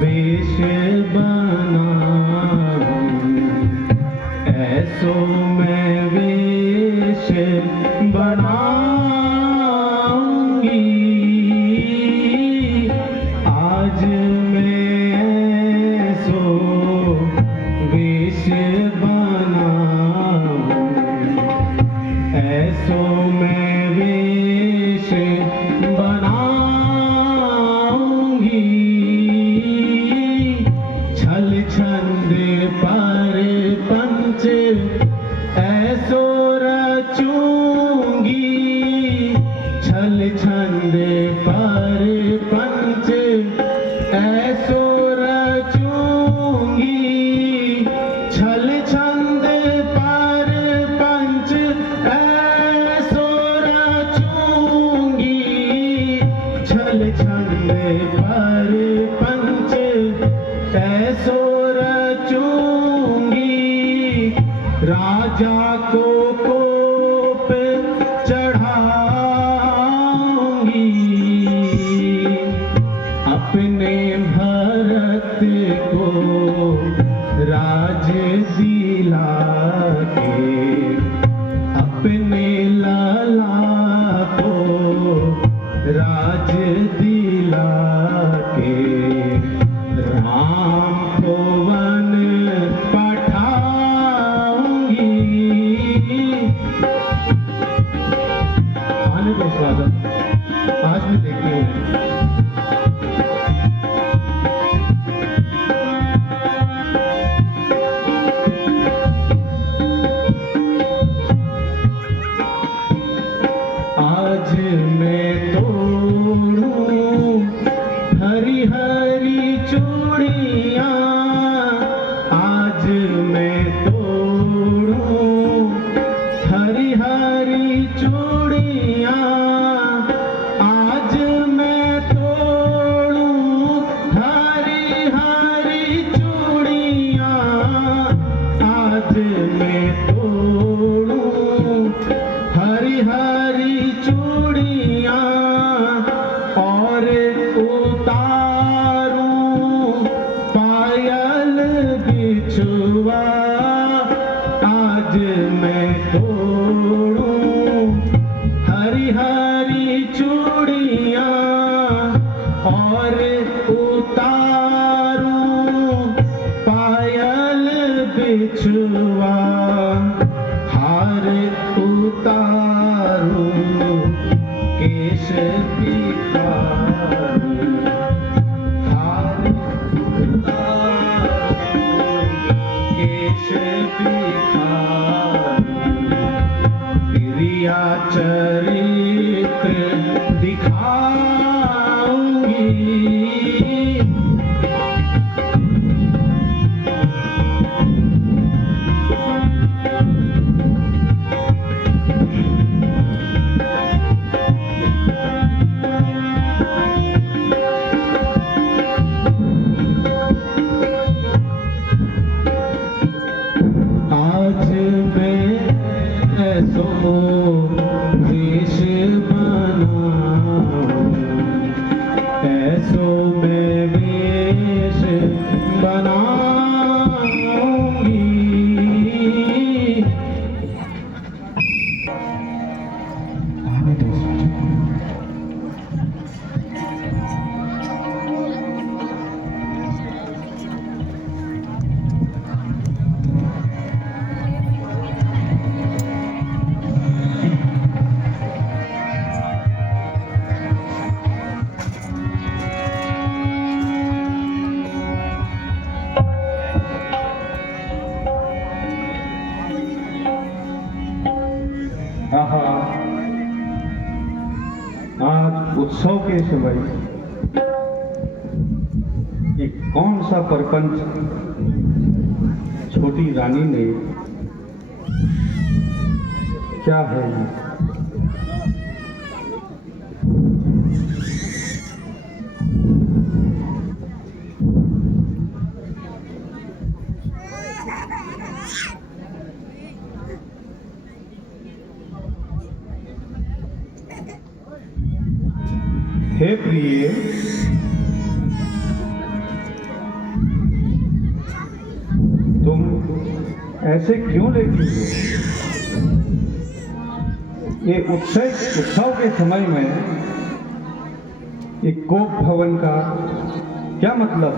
वेश बनाऊं, ऐसो मैं वेश बनाऊंगी। आज मैं ऐसो वेश बनाऊं, ऐसो मैं वेश बनाऊंगी। छल छंद पर पंच ऐसो रचूंगी। छल छंद पर पंच ऐसो रचूंगी। छल छंद पर पंच ऐसो रचूंगी। छल छंद पर पंच ऐसो रचूंगी। राजा को कोप चढ़ाऊंगी। अपने भरत को राज दिला के, अपने लाला को राज दिला के, राम को वन पठाऊंगी। आने को स्वागत आज भी देखते हैं। आज मैं तोड़ूं हरी हरी चूड़ियां। आज मैं तोड़ूं हरी हरी चूड़ियां। आज मैं तोड़ूं हरी हरी चूड़ियां। आज मैं तोड़ूं हरी हरी चूड़ियां और उतारूं पायल बिछुआ। आज मैं तोड़ूं हरी हरी चूड़ियां और उतारूं पायल बिछुआ। हार उतारूं केश बिखारूं। हार उतारूं केश बिखारूं। प्रिया चरित्र दिखाऊंगी। आज मैं ऐसो वेश बनाऊं, ऐसो मैं वेश बनाऊंगी। आज उत्सव के समय ये कौन सा परपंच छोटी रानी ने, क्या है ये? हे प्रिय, ऐसे क्यों लेती हो? ये उत्सव के समय में एक कोप भवन का क्या मतलब?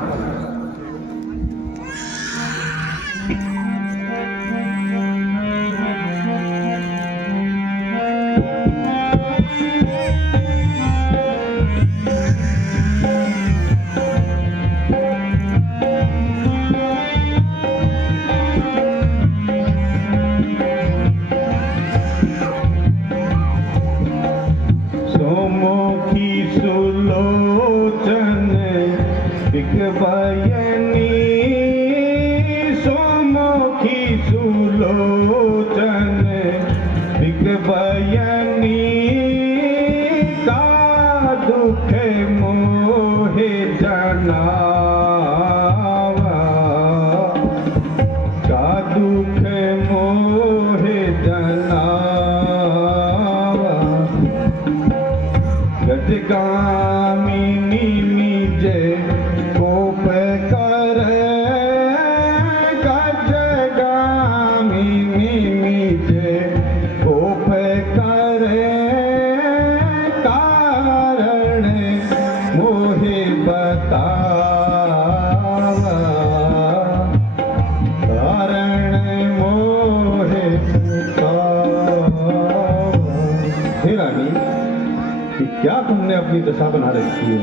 क्या तुमने अपनी दशा बना रखी है?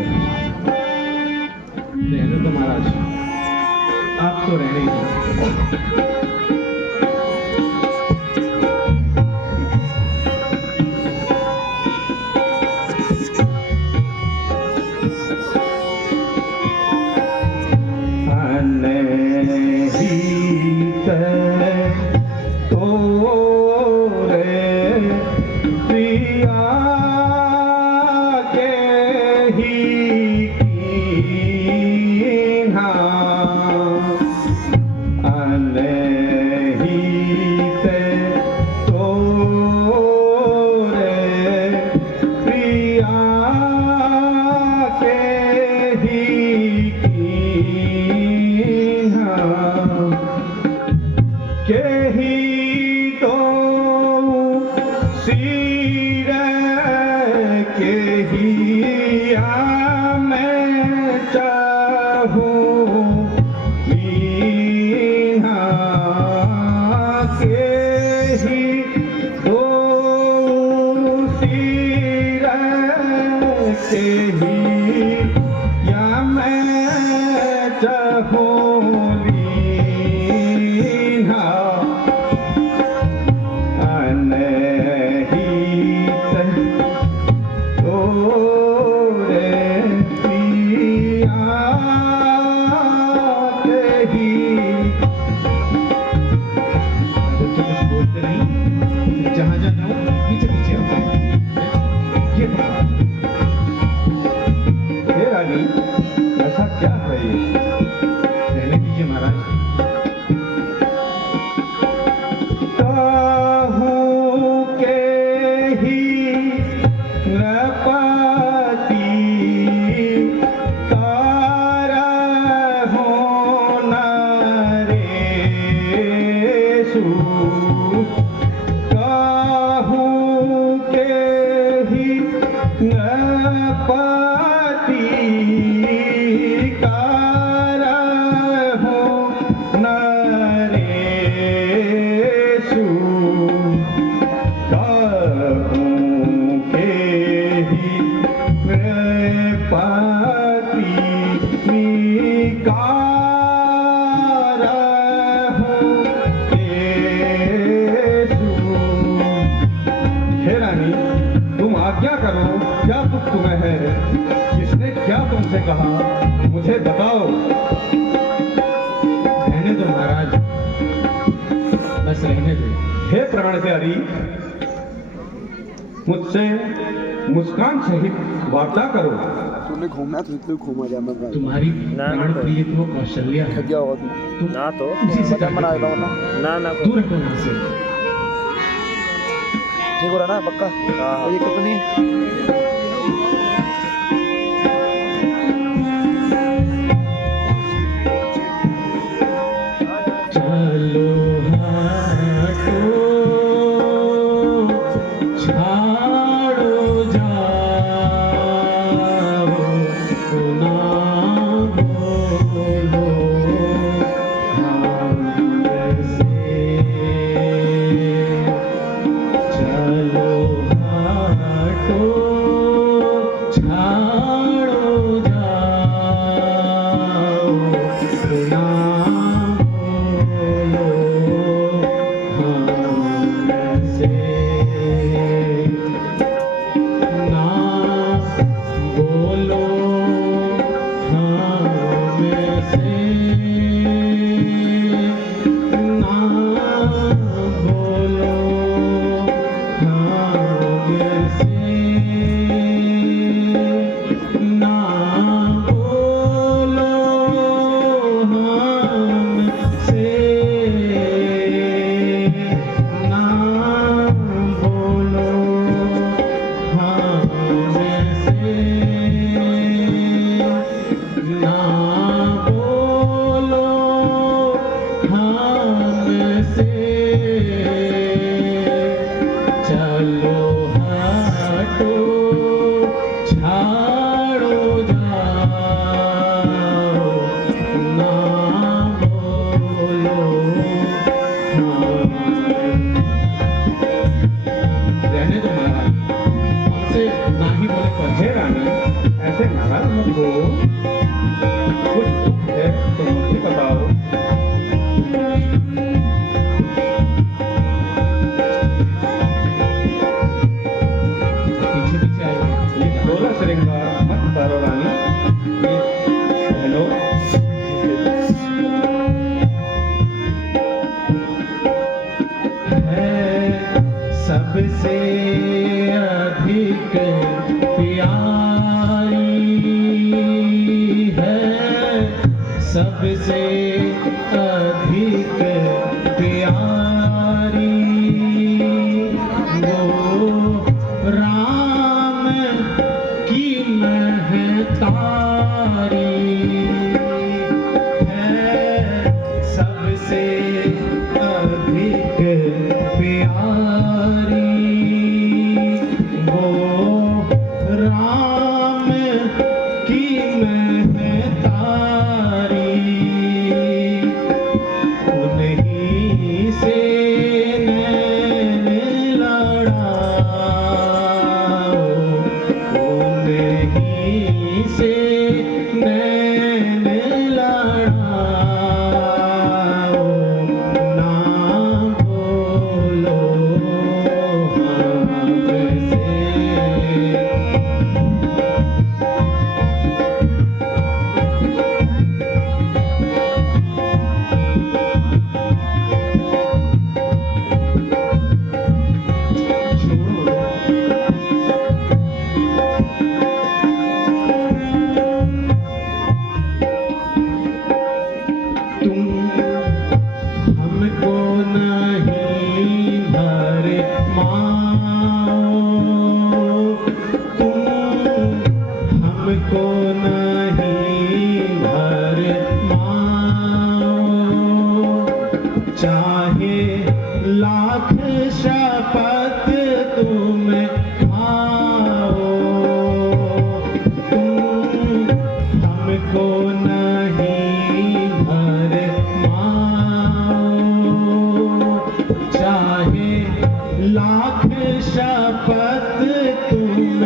रहने तो महाराज, आप तो रहने ही कहा, मुझे बताओ। रहने दो महाराज, बस रहने दो। हे प्राण प्यारी, मुझसे मुस्कान सहित वार्ता करो। तूने घूमना तो इतने घूमा जा मैं तुम्हारी प्राण प्रिय तो कौशल्या है। क्या होगा तुम ना तो उसी से मना रहा ना ना दूर हटो यहाँ से। ठीक हो रहा ना पक्का? हाँ ये कितनी चलो बोलो हमसे, चलो हटो छाड़ो जाओ, ना बोलो रहने दो महाराज, हमसे ना ही बोले पर हे रानी, ऐसे नाराज मत हो। कुछ दुख है तो मुझे बताओ। पीछे पीछे आए। ये सोलह श्रृंगार मत करो रानी, ये पहनो। है सबसे अधिक प्यारी, है सबसे अधिक प्यारी, वो राम की महतारी है, सबसे अधिक प्यारी, वो राम की महतारी, उन्हीं से नैन लड़ाओ, उन्हीं से नैन लड़ाओ, ना बोलो हमसे। तुम हमको नहीं भर माओ, तुम हमको नहीं भर माओ, चाहे लाख शपथ तुम खाओ, तुम हमको नहीं भर माओ, चाहे लाख शपथ तुम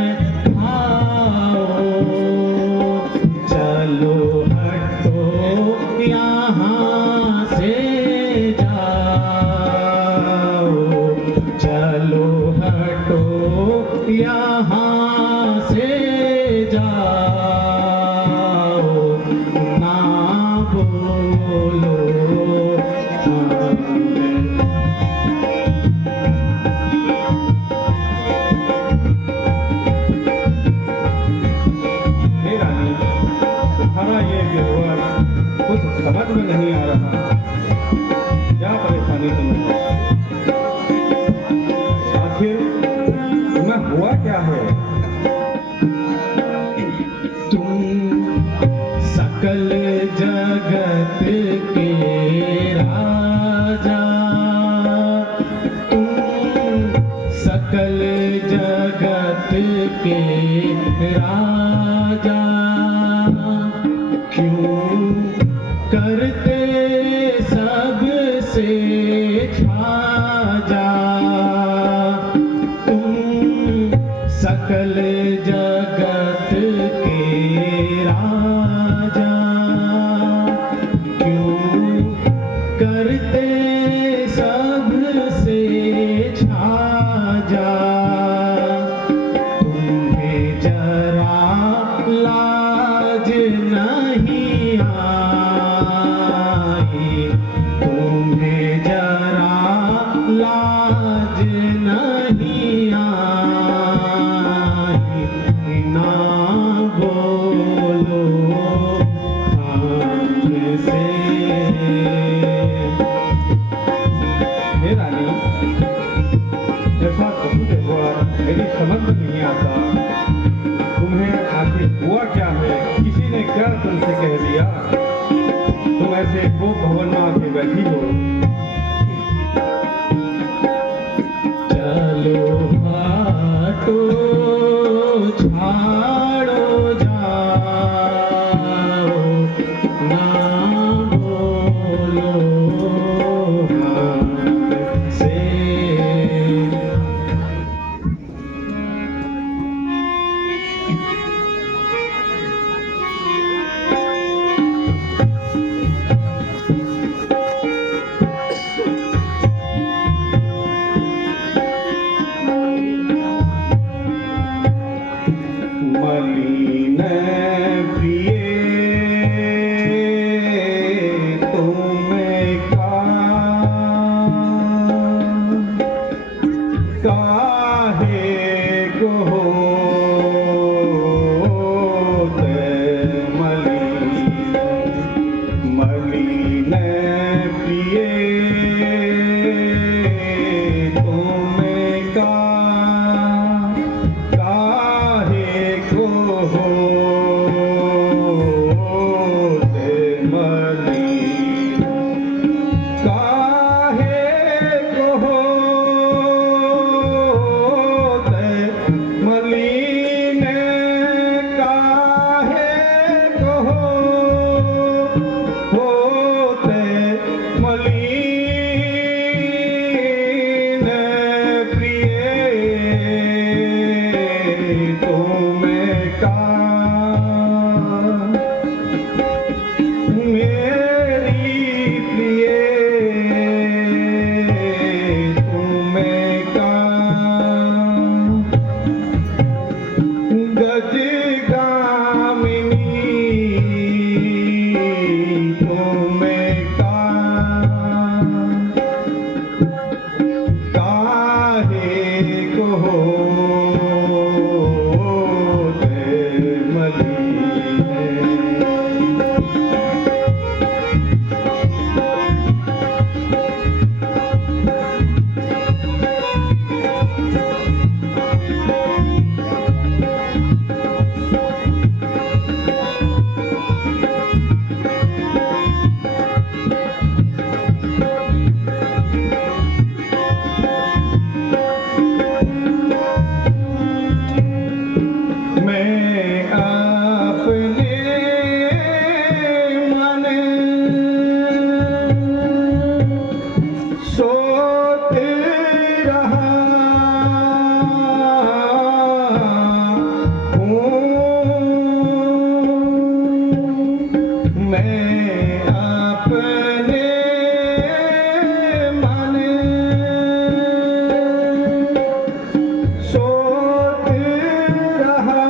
खाओ, चलो हटो यहाँ से जाओ, चलो हटो यहाँ से जाओ, ना बोलो हे रानी, तुम्हारा ये व्यवहार कुछ समझ में नहीं आ रहा। क्या परेशानी तुम्हें है? आखिर तुम्हें हुआ क्या है? तुम सकल जगत के राजा, तुम सकल जगत के राजा, क्यों करते सबसे छाजा, तुम सकल जगत के राजा, क्यों करते सबसे छाजा, तुम्हें जरा लाज नहीं आई, बेटा, तुम ऐसे को भवन में आके बैठी हो। चलो हाटो छाड़ो जाओ, ना बोलो हमसे। मलिन प्रिय तुम्हें काहे को होते मलिन प्रिय तुम्हें काहे को होते मलिन, काहे को होते मलिन, काहे को होते मलिन प्रिय तुम्हें मेरी प्रिय तुम्हें गजगामिनी तुम्हें काहे को होते मलिन। मैं अपने मन सोच रहा हूँ, मैं अपने मन सोच रहा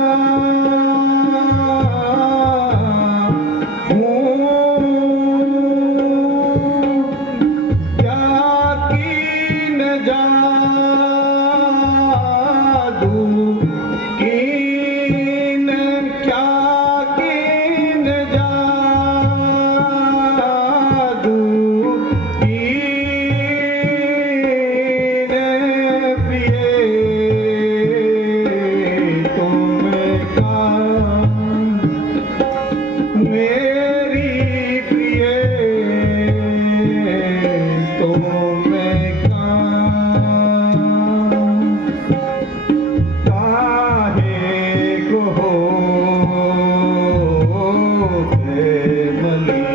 मेरी प्रिय तुम्हें काहे को होते मलिन।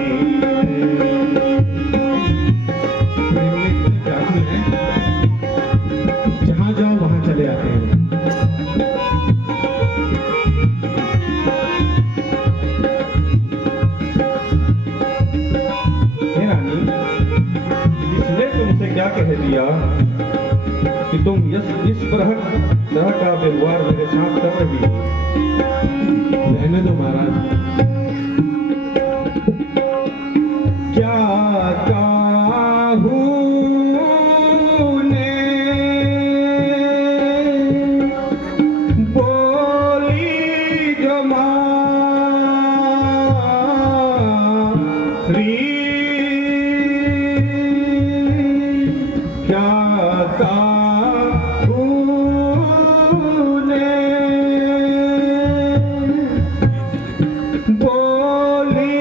जहाँ जाओ वहाँ चले आते हैं। हे रानी, इसने तुमसे क्या कह दिया कि तुम इस तरह का व्यवहार मेरे साथ कर रही हो? रहने दो महाराज। क्या काहू ने बोली जो मारी, क्या काहू ने बोली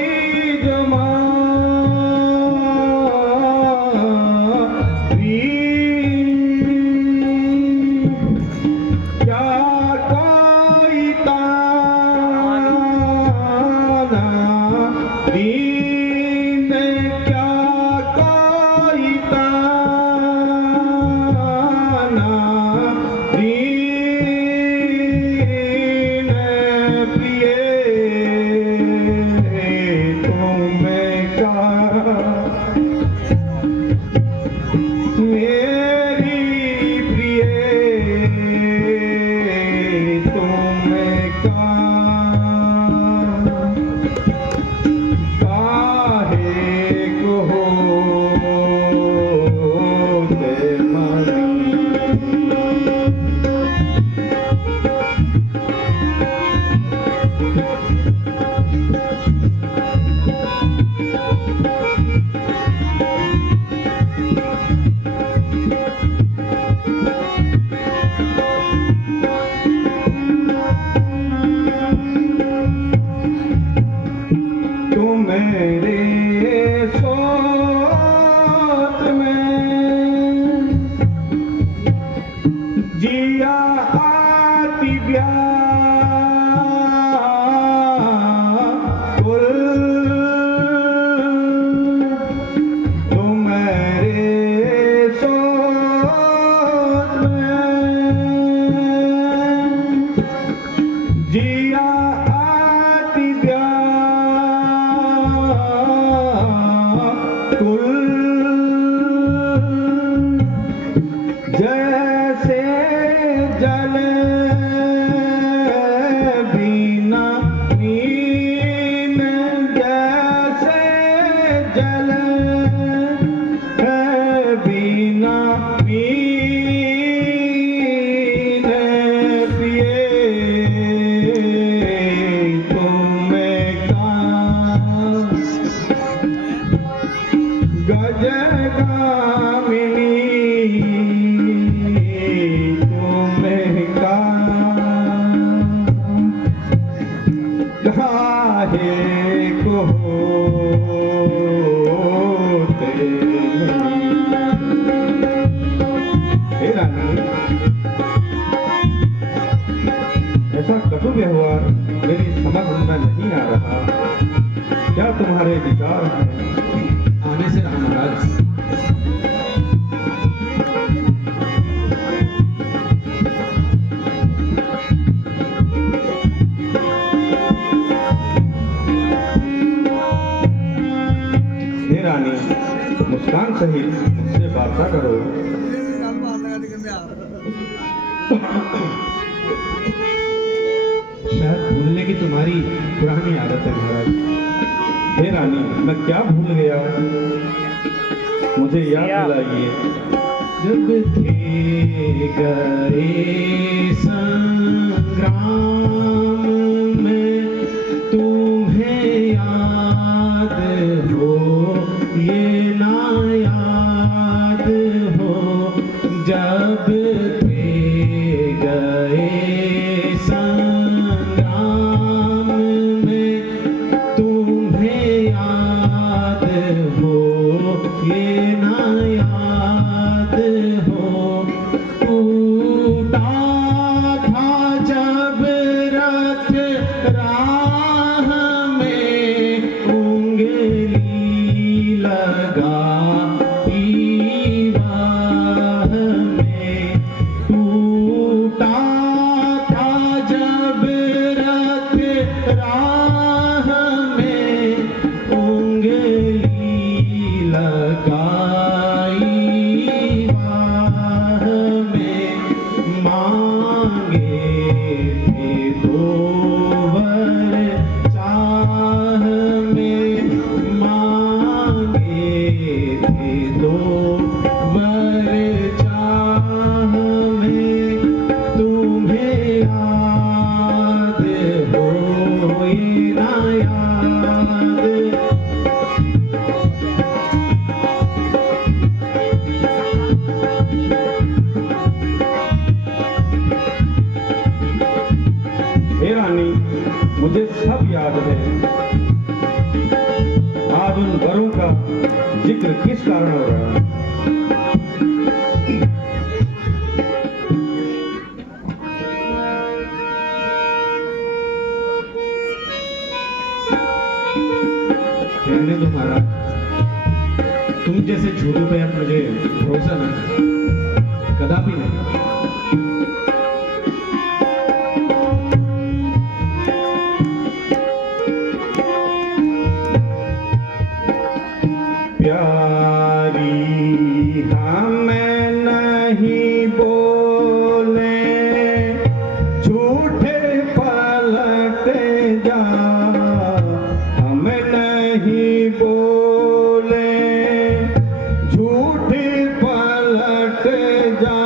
मेरे सोच में जिया आती व्याकुल तुम मेरे सोच में जिया आती व्याकुल जैसे जल बिना नीन जैसे जल बिना नीन पिए तुम्हें का गजगामिनी तुम्हें का काहे को होते हे रानी, ऐसा कटु व्यवहार मेरी समझ में नहीं आ रहा। क्या तुम्हारे विचार हैं? आने से रहा महाराज। हे रानी, मुस्कान सहित मुझसे वार्ता करो। शायद भूलने की तुम्हारी पुरानी आदत है महाराज। हे रानी, मैं क्या भूल गया, मुझे याद दिलाइए। जब थे गए संग्राम में तुम्हें याद हो ये ना याद हो, जब थे गए संग्राम में तुम्हें याद हो ये ना याद हो, टूटा था जब रथ राह में उंगली लगा वाह में, टूटा था जब रथ राह में उंगली लगाई वाह में, मांगे थे दो वर चाह में, मांगे थे दो वर चाह में, तुम्हें याद हो ये ना याद। हे रानी, मुझे सब याद है। आज उन वरों का जिक्र किस कारण हो रहा है? कहने दो महाराज, तुम जैसे झूठों पे अब मुझे भरोसा नहीं, कदापि नहीं। प्यारी हमें नहीं बोले, झूठे पलट जा, हमें नहीं बोले, झूठे पलट जा।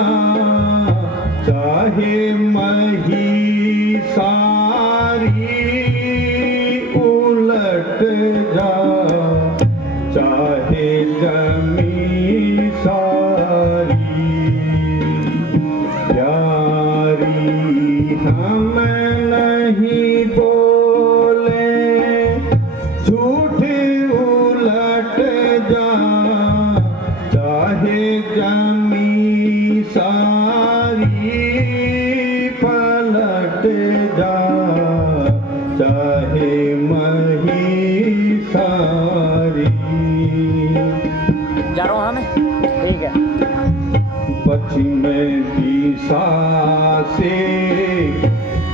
दिशा से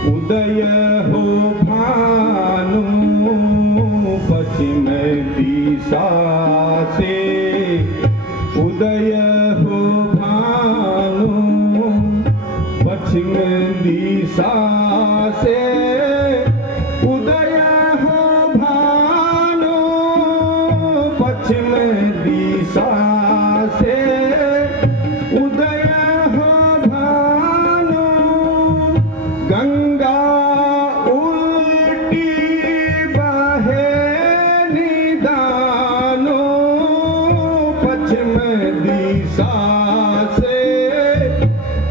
उदय हो भानु, पश्चिम दिशा से उदय हो भानु, पश्चिम दिशा से उदय हो भानु, पश्चिम दिशा से उदय हो भानु, गंगा उल्टी बहे निदानो, पश्चिम दिशा से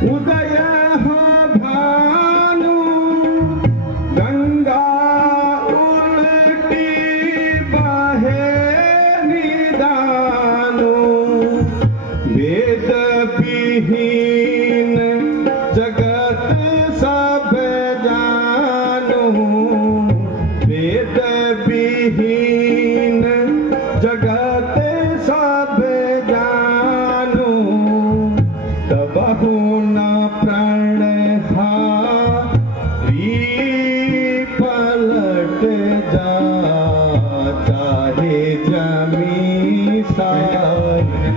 उदय हो भानु, गंगा उल्टी बहे निदानो, वेद विहीन जगत सब जानो, वेद विहीन जगत सब जानो, तब हो न प्राण हारी पलट जा, चाहे जमी सारी।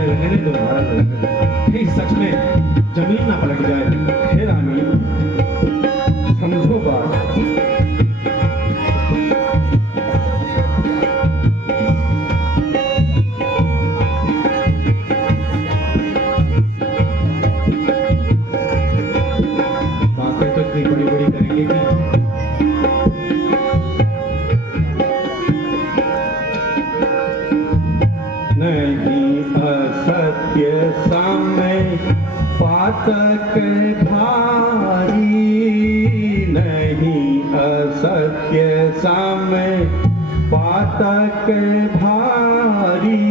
रहने दो महाराज, रहने दो। कहीं सच में जमीन ना पलट जाए। हे रानी, समझो बात। बातें तो इतनी बड़ी बड़ी करेंगे कि नहीं असत्य समय पातक भारी, नहीं असत्य समय पातक भारी,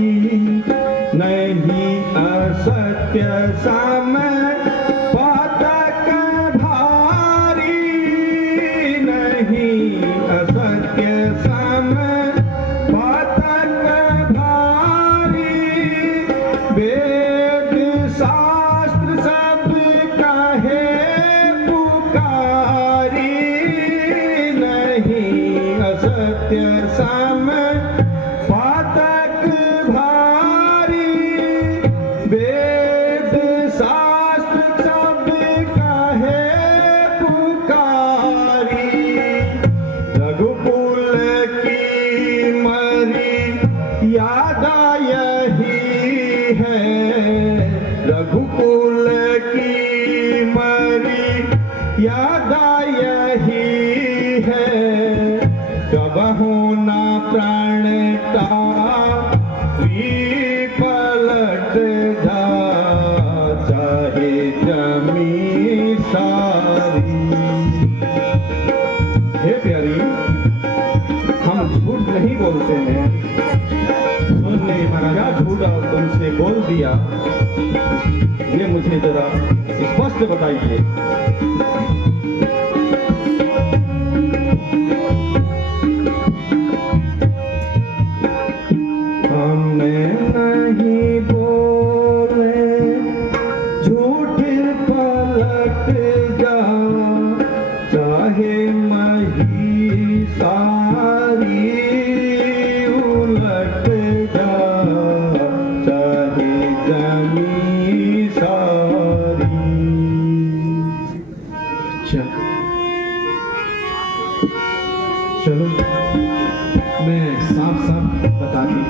नहीं असत्य समय पातक भारी, नहीं असत्य समय पातक भारी, वेद शास्त्र सब कहे पुकारी, नहीं असत्य समय पातक भारी, वेद शास्त्र सब कहे पुकारी, रघुकुल की मरी यादा यही है, रघुकुल की मरी यादा यही है, कब होना प्राण तारी पलट जा, चाहे जमी सारी। हे प्यारी, हम झूठ नहीं बोलते हैं। सुन ले महाराज, क्या झूठा तुमसे बोल दिया, ये मुझे जरा स्पष्ट बताइए। हमने नहीं बोले झूठ पलट जा, चाहे मही सारी उलट जा, चाहे जमी सारी। अच्छा चलो मैं साफ साफ बता दी।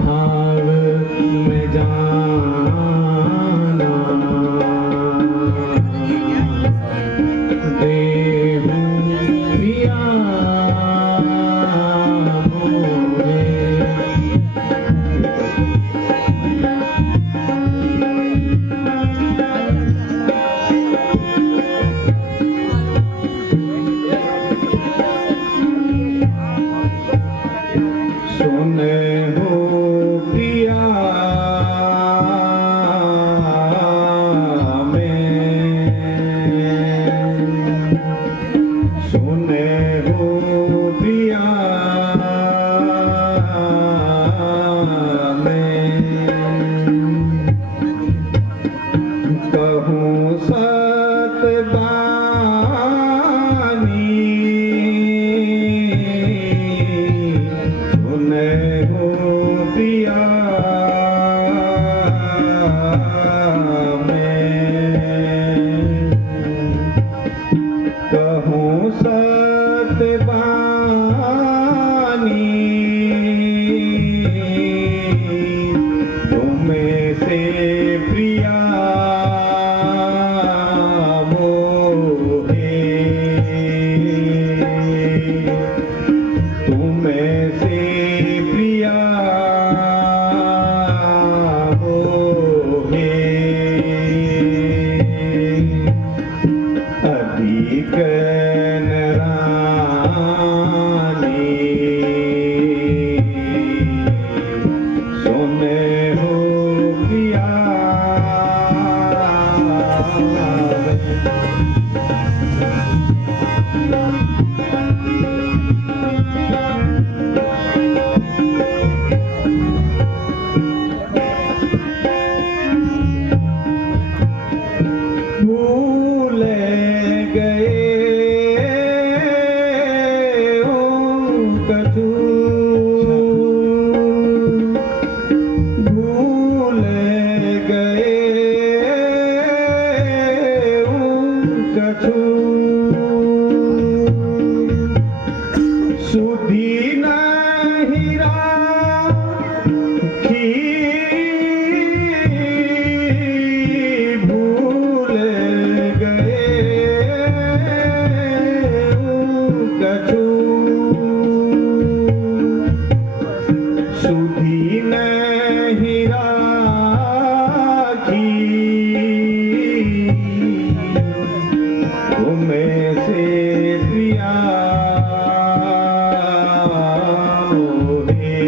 भाव में जाना देहु पिया मोरे। सुने हो पिया सुने हो पिया कहूँ सत बानी सुने हो पिया कहूँ सत बानी तुम्हें से प्रिया मोहे तुम्हें से प्रिया मोहे अधिक नरानी सुने हो पिया भूल गए ओ कछु भूल गए ओ कछु सुधी नहीं राखी भूल गए कछु सुधी नहीं राखी तुम्हें से प्रिया मोहे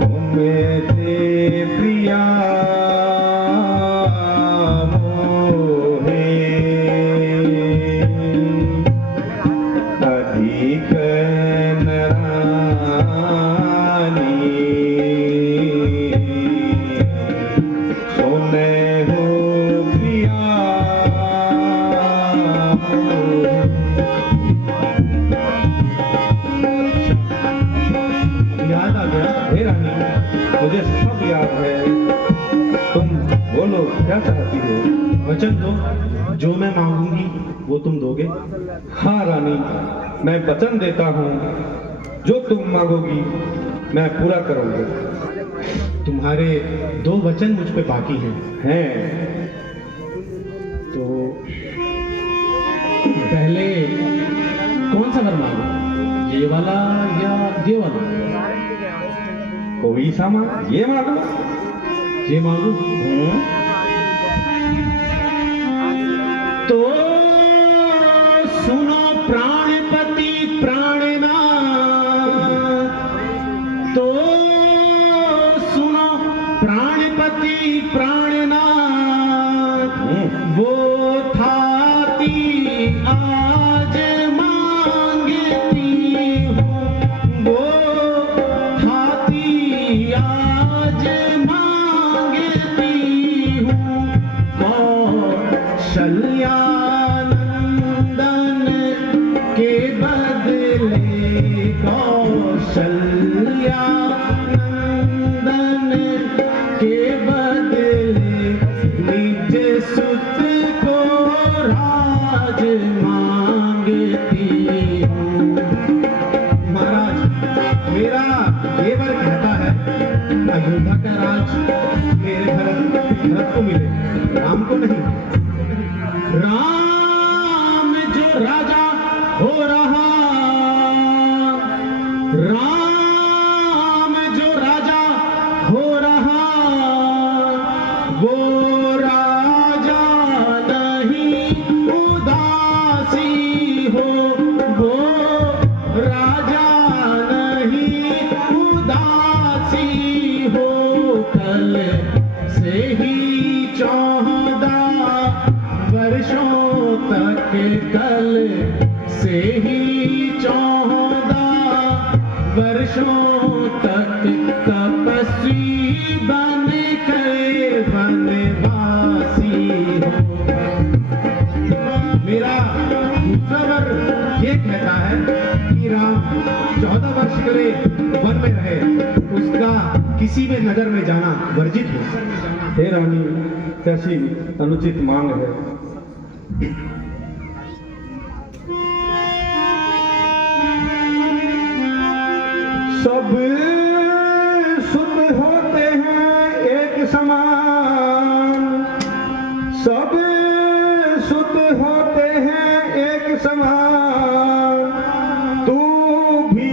तुम्हें से प्रिया मोहे अधिक नरानी सुने हो प्रिया याद आ गया हे रानी मुझे सब याद है तुम बोलो क्या चाहती हो वचन दो जो मैं मांगूंगी वो तुम दोगे। हाँ रानी मैं वचन देता हूँ जो तुम मांगोगी मैं पूरा करूँगा तुम्हारे 2 वचन मुझ पे बाकी हैं। हैं तो पहले कौन सा वर मांगो, ये वाला या ये वाला? कोई सा मांग ये मांगो ये मांगू तो सुनो प्राणपति प्राणनाथ तो सुनो प्राणपति प्राणनाथ वो थाती आज मांगती हूँ वो थाती आज मांगती अयोध्या का राज मेरे भरत को मिले, राम को नहीं। राम जो राजा हो रहा, राम जो राजा हो रहा, वो राजा नहीं उदासी हो, वो राजा नहीं उदासी हो। कल से ही 14 वर्षों तक, कल से ही 14 वर्षों तक तपस्वी बन कर वनवासी हो। मेरा दूसरा वर ये कहता है कि राम 14 वर्ष के लिए वन में रहे, उसका किसी में नजर में जाना वर्जित हो। हे रानी, कैसी अनुचित मांग है। सब सुत होते हैं एक समान, सब सुत होते हैं एक समान। तू भी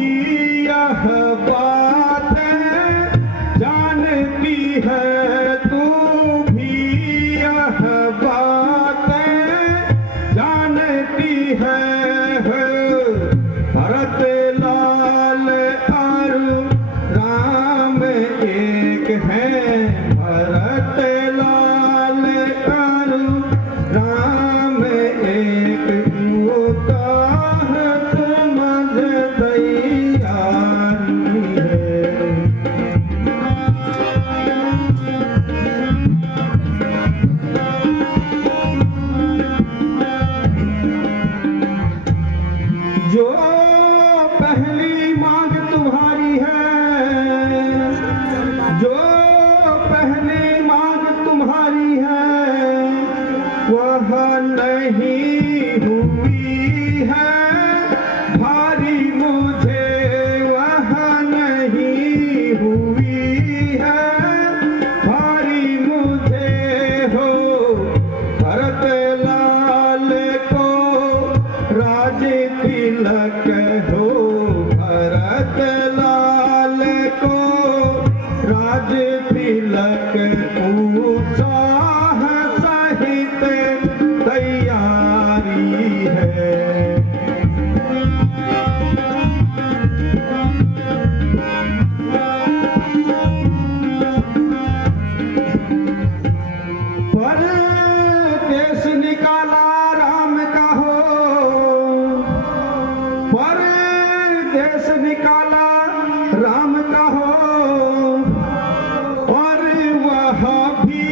यह बात जानती है, तू भी यह बात जानती है। भरत लाल और राम एक हैं, भरत लाल और राम एक। होता है तुमझ तैयारी है। जो पहली मांग तुम्हारी है, जो पहली मांग तुम्हारी है, वह नहीं हुई है भारी मुझे, वह नहीं हुई है भारी मुझे हो। भरत लाल को राज तिलक हो, भरत लाल को राज तिलक उत्साह सहित तैयारी है। परदेश निकाला राम का हो, परदेश निकाला राम का हो, और वह भी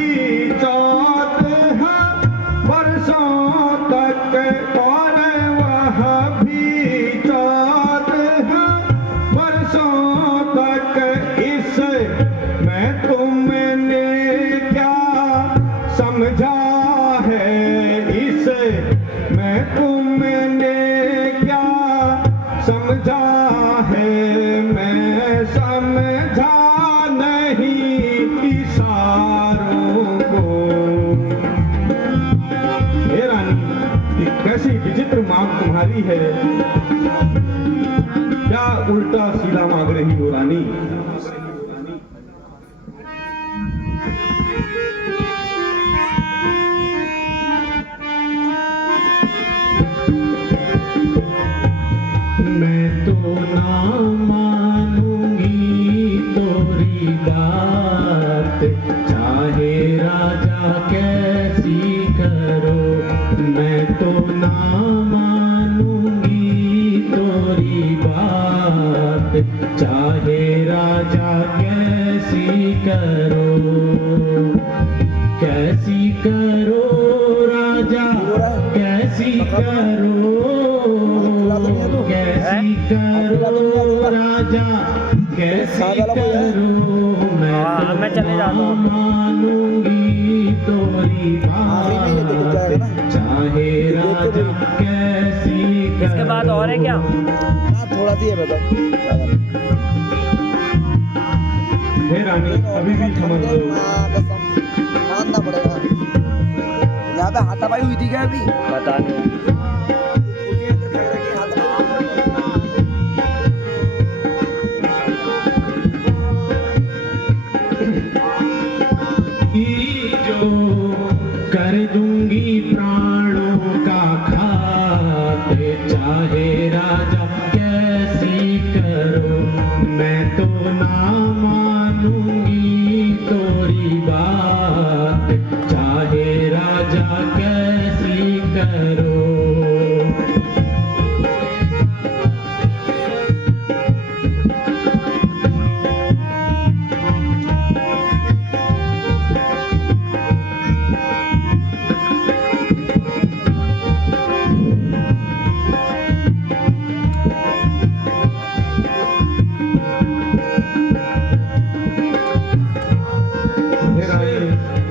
14 वर्षों तक, और वह भी 14 वर्षों तक। इस मैं तुमने क्या समझा है, इसे मैं तुमने क्या समझा है। मैं समझा नहीं इशारों को। हे रानी, ये कैसी विचित्र मांग तुम्हारी है। क्या उल्टा सीधा मांग रही हो रानी। मैं तो ना मानूंगी तोरी बात, चाहे राजा कैसी करो। मैं तो ना मानूंगी तोरी बात, चाहे राजा कैसी करो। कैसी करो राजा, कैसी करो, कैसी करो राजा, कैसी करो। मैं चले जाता हूँ। मानूंगी तोरी बात, चाहे राजा कैसी करो। इसके बाद और है क्या? थोड़ा सी है, बताओ। हे रानी अभी भी समझ लो। कसम मानना पड़ेगा। यहाँ पे हाथापाई हुई थी क्या अभी? पता नहीं। जो कर दूंगी प्राणों का खाते, चाहे राजा कैसी करो, मैं तो ना मानूंगी तोरी बात, चाहे राजा कैसी करो।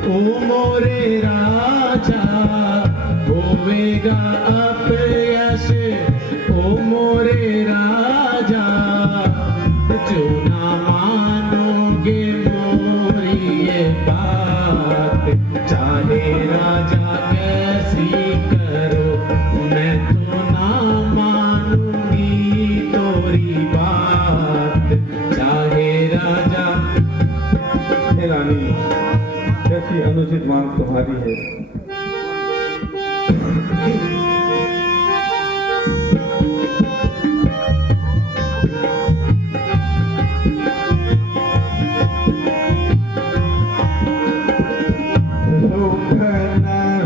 ओ मोरे राजा होवेगा अपयश, ओ मोरे राजा जो ना मानोगे मोरी ये बात, चाहे राजा कैसी करो, मैं तो ना मानूंगी तोरी बात, चाहे राजा। हे रानी कैसी अनुचित मांग तुम्हारी है।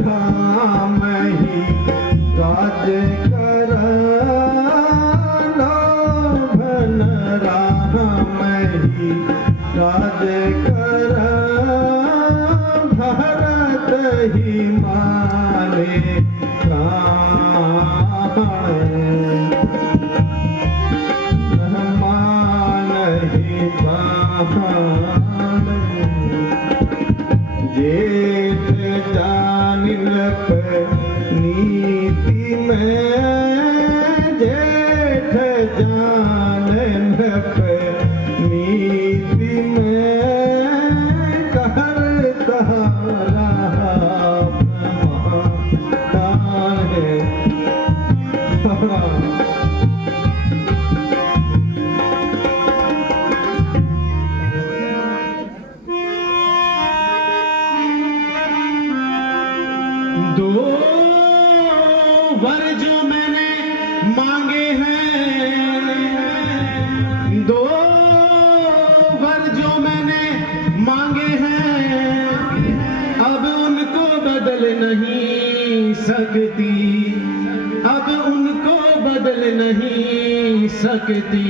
राम ही राज करा, लोभन राम ही राज करा, भरत ही माने प्राण, मान ही प्राण, जेठ जानिल नीति में, जेठ जानिल नीति में, कहर तहारा महादान है। दो वर जो मैंने मांगे हैं, दो वर जो मैंने मांगे हैं, अब उनको बदल नहीं सकती, अब उनको बदल नहीं सकती,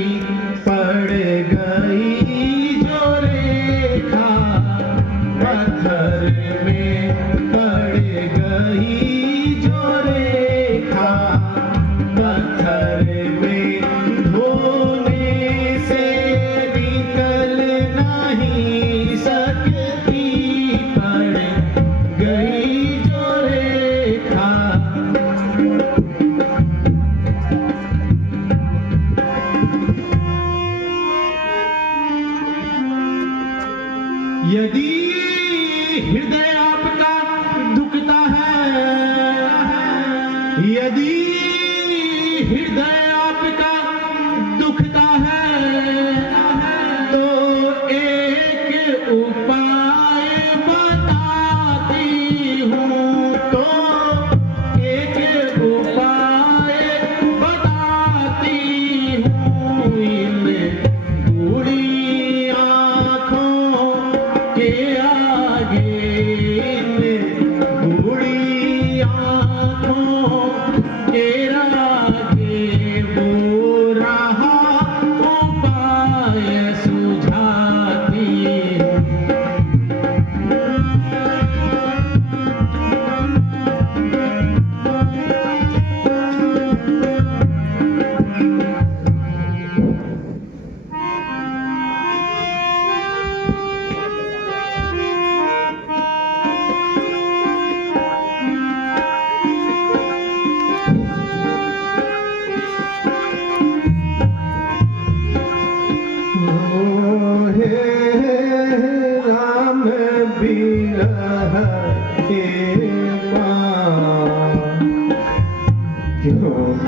पड़ गई जो रेखा पत्थर में, पड़ गई जो रेखा पत्थर में, धोने से निकल नहीं सकती, पड़ गई जो रेखा।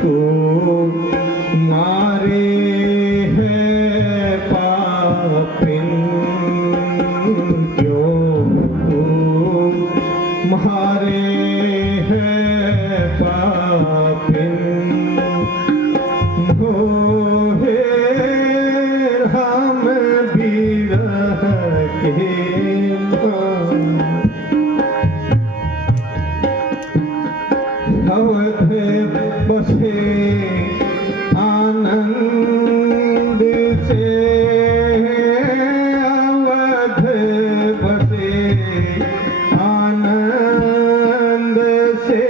तू मारे है पापिन क्यों तू मारे है पापिन मोहे राम बिरह के अवध बसे आनंद से अवध बसे आनंद से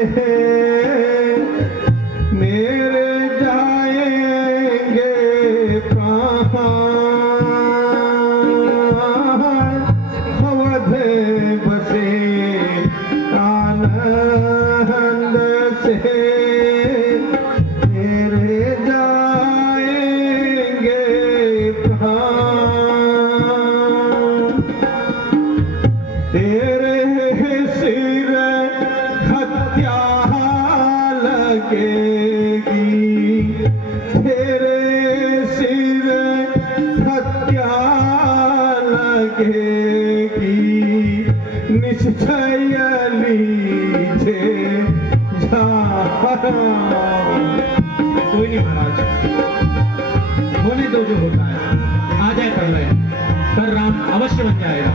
मेरे जाएंगे प्राण अवध बसे आनंद से मेरे जाएंगे प्राण तेरे सिर हत्या लगेगी तेरे सिर हत्या लगेगी निश्चय लीजे जा कोई नहीं महाराज, होने दो जो होता है। आ जाए प्रलय, कर राम अवश्य बन जाएगा।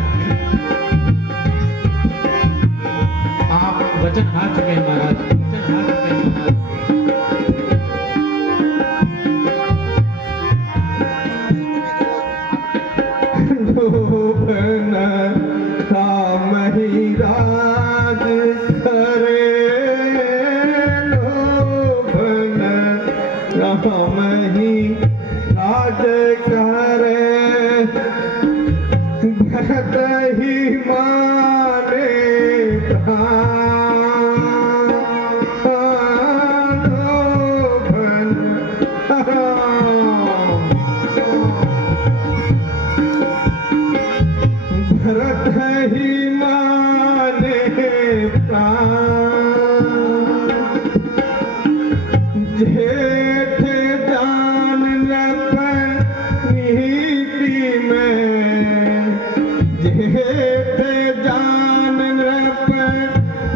आप वचन हार चुके हैं महाराज, वचन हार चुके हैं महाराज। लोभन राम ही राज करे लोभन राम ही राज करे भरत ही माने प्राण लोभन भरत ही माने प्राण जेठ जान नीति में जेठ जान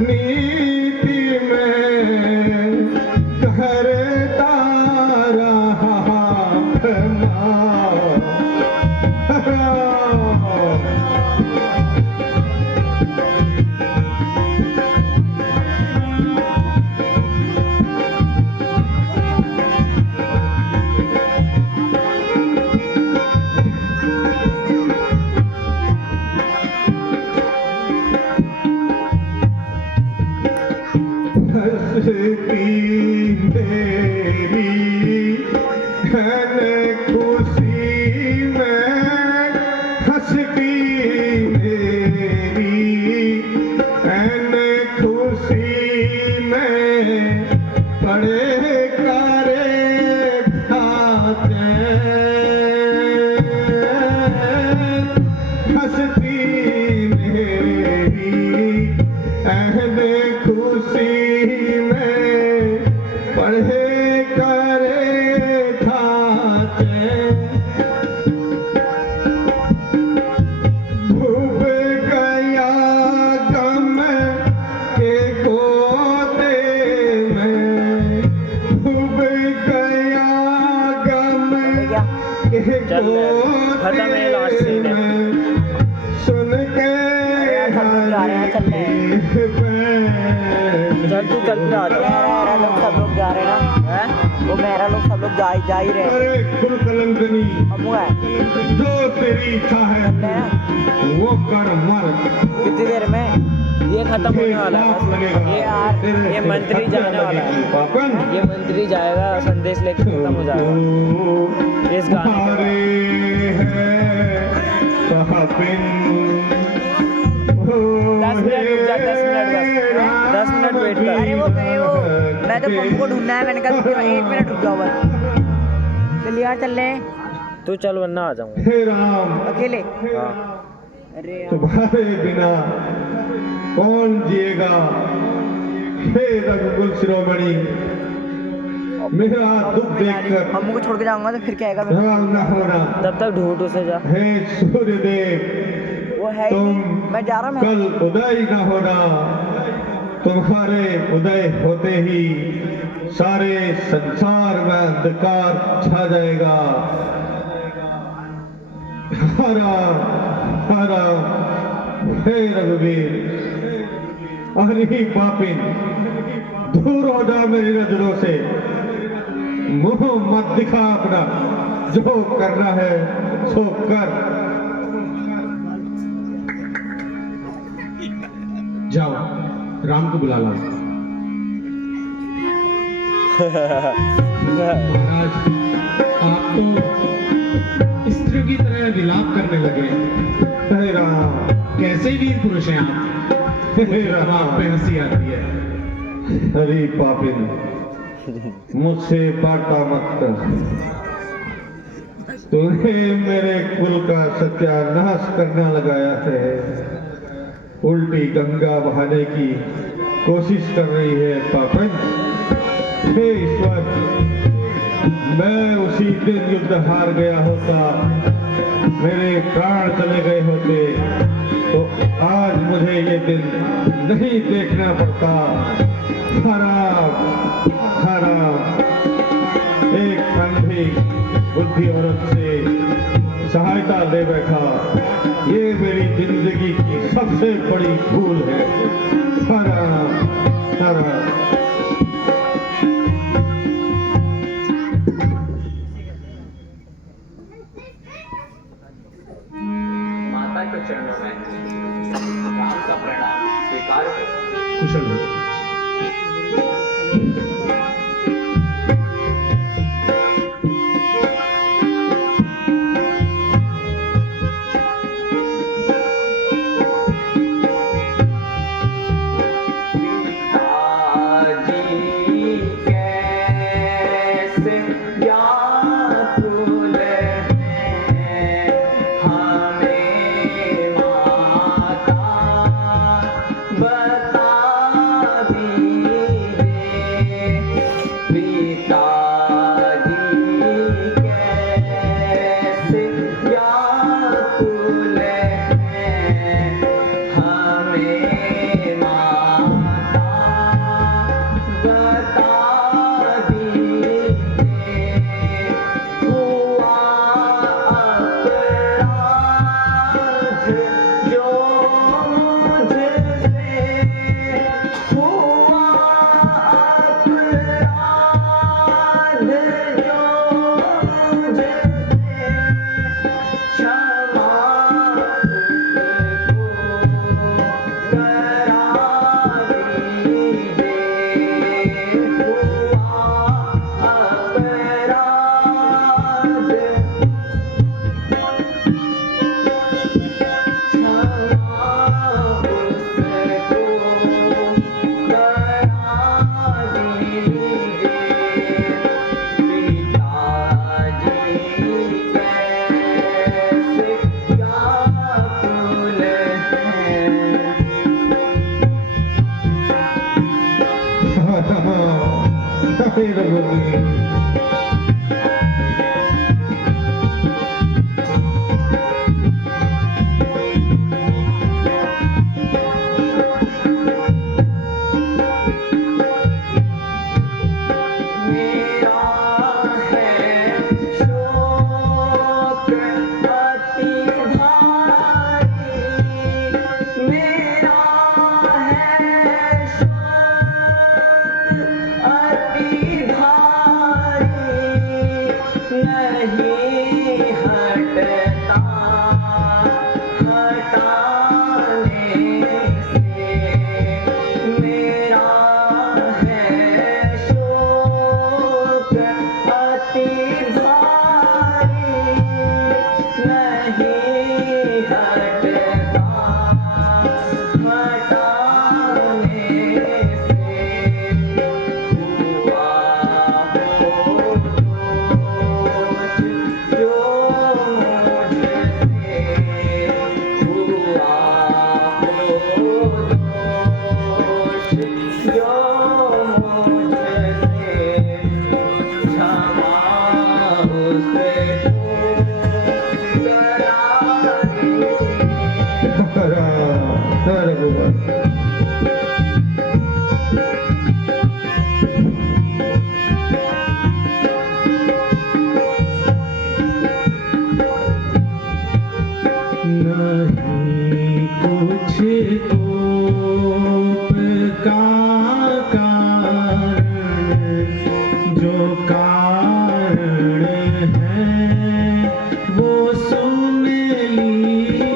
नीति में करता रहा हंसती मेरी घन खुशी में हंसती मेरी घन खुशी में पड़े करे खाते हंसती मेरी अहद खुशी पढ़े करे खाते डूब गया गम के गोदे में डूब गया गम के गोदे में सुन के चल तू चल जा मेरा लोग सब लोग जा रहे हैं ना, वो मेरा लोग सब लोग जा ही रहे हैं। अरे खुल कलंकनी अब वो है जो तेरी इच्छा है वो कर मर कितनी देर में ये खत्म होने वाला है बस। ये यार ये मंत्री जाने वाला है, ये मंत्री जाएगा संदेश लेके खत्म हो जाएगा इस गाने का। 10 मिनट वेट कर। अरे वो गए वो, मैं तो पंप को ढूंढना है, मैंने कहा 1 मिनट रुक जाओ बस। चल यार चल ले, तू चल वरना आ जाऊंगा। हे राम अकेले? हाँ। अरे तुम्हारे बिना कौन जिएगा? हे रघुकुल शिरोमणि मेरा दुख देखकर अम्मू को छोड़ के जाऊंगा तो फिर क्या आएगा हैरान न होना। तब तक ढूंढ उसे जा। हे सूर्यदेव, वो है ही तुम नहीं। मैं जा रहा हूँ कल उदय न होना। तुम्हारे उदय होते ही सारे संसार में अंधकार छा जाएगा। हरा हरा हे रघुवीर, अरे पापिन, दूर हो जा मेरी नजरों से। मुंह मत दिखा अपना, जो करना है सो कर। जाओ, राम को बुला लाओ। महाराज, आप तो स्त्रियों की तरह विलाप करने लगे। हे राम, कैसे वीर पुरुष हैं आप? हे राम, आप पे हंसी आती है। हरी पापिन, मुझसे बाटा मत कर। तूने मेरे कुल का सत्यानाश करना लगाया है। उल्टी गंगा बहाने की कोशिश कर रही है पापन। हे ईश्वर, मैं उसी दिन युद्ध हार गया होता, मेरे प्राण चले गए होते, तो आज मुझे ये दिन नहीं देखना पड़ता। खराब खराब, एक अंधी बुद्धि औरत से सहायता ले बैठा, ये मेरी जिंदगी की सबसे बड़ी भूल है। खराब खराब। माता के चरणों में राम का प्रणाम स्वीकार करो। कुशल हो। बता नहीं कुछ कोप का कारण, जो कारण है वो सुन लीजिए।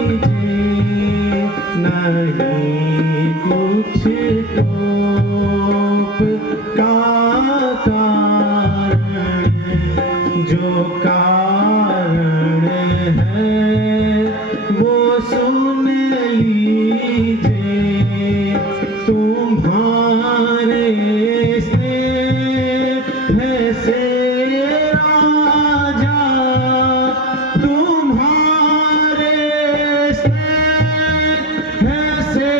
नहीं कुछ कोप का कारण, जो कारण है वो सुन लीजिए। तुम्हारे स्नेह से राजा, तुम्हारे स्नेह से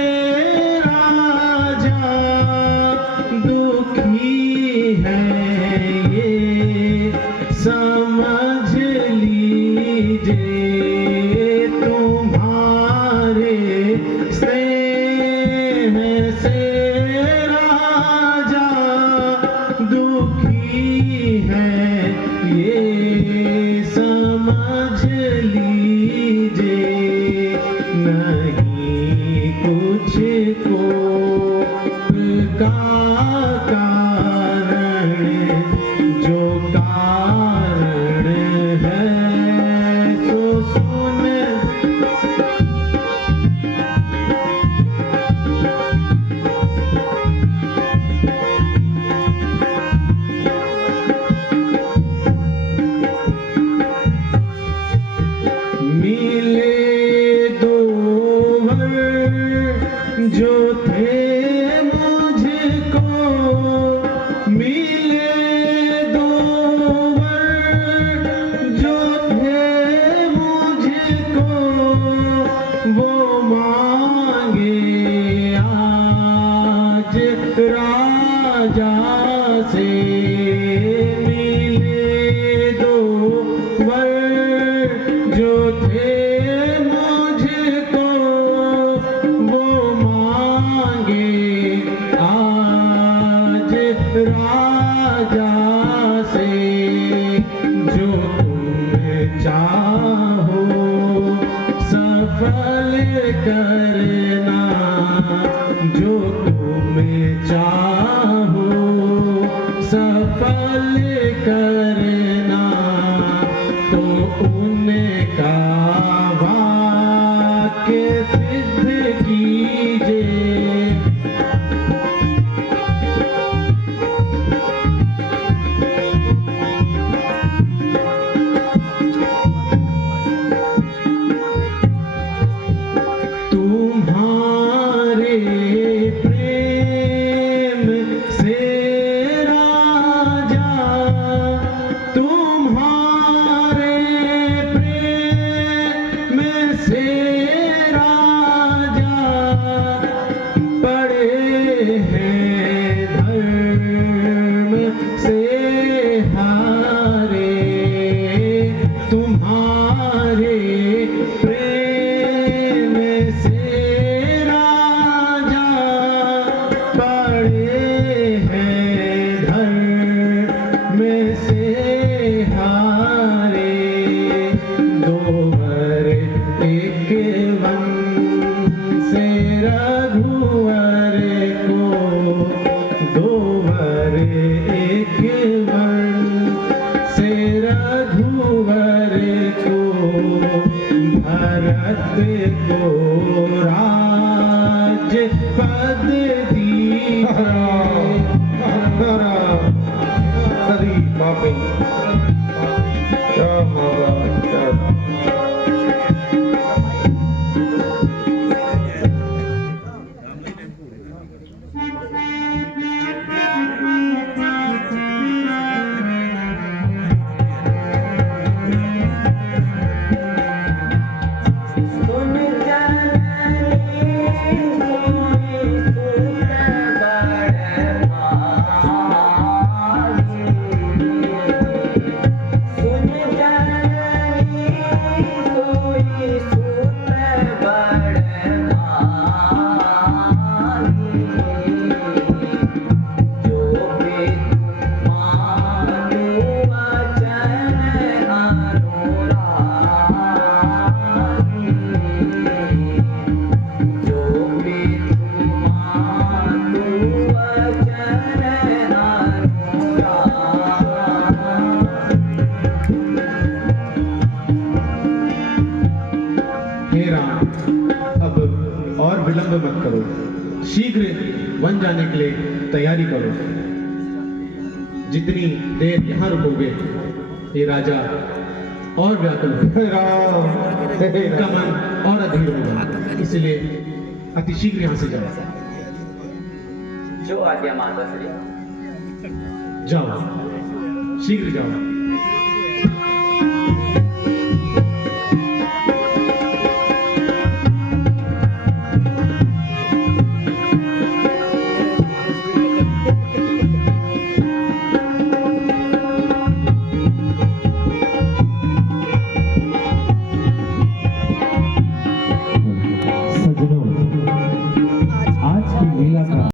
राजा दुखी है ये समझ लीजिए। तुम्हारे स्नेह से राजा दुखी है ये समझ लीजिए। नहीं कुछ कोप का कारण, जो कारण है सो सुन। मिले दो वर जो थे मुझको, मिले दो वर जो थे मुझको, वो मांगे आज राजा से। मिले दो वर जो थे मुझको, वो मांगे आज राजा से। जो तुम चाहो सफल करना, जो तुम चाहो सफल करना, तो उनका वाक्य सिद्ध कीजिए। तुम्हारे प्रेम से राजा, तुम्हारे प्रेम से राजा पड़े हैं धर्म से हारे। तुम्हारे प्रेम से राजा पड़े हैं धर्म से हारे। दो वर एक वन से रघुवर को, दो वर एक वन से रघुवर को, भरत को राज पद दीजिए। सदी पापी क्या होगा क्या सुन कर विलंब मत करो, शीघ्र वन जाने के लिए तैयारी करो। जितनी देर यहाँ रुकोगे ये राजा और व्याकुल होगा, हे राम, हे उनका राम। मन और अधीर होगा, इसलिए अति शीघ्र यहाँ से जाओ। जो आज्ञा माता श्री। जाओ, शीघ्र जाओ।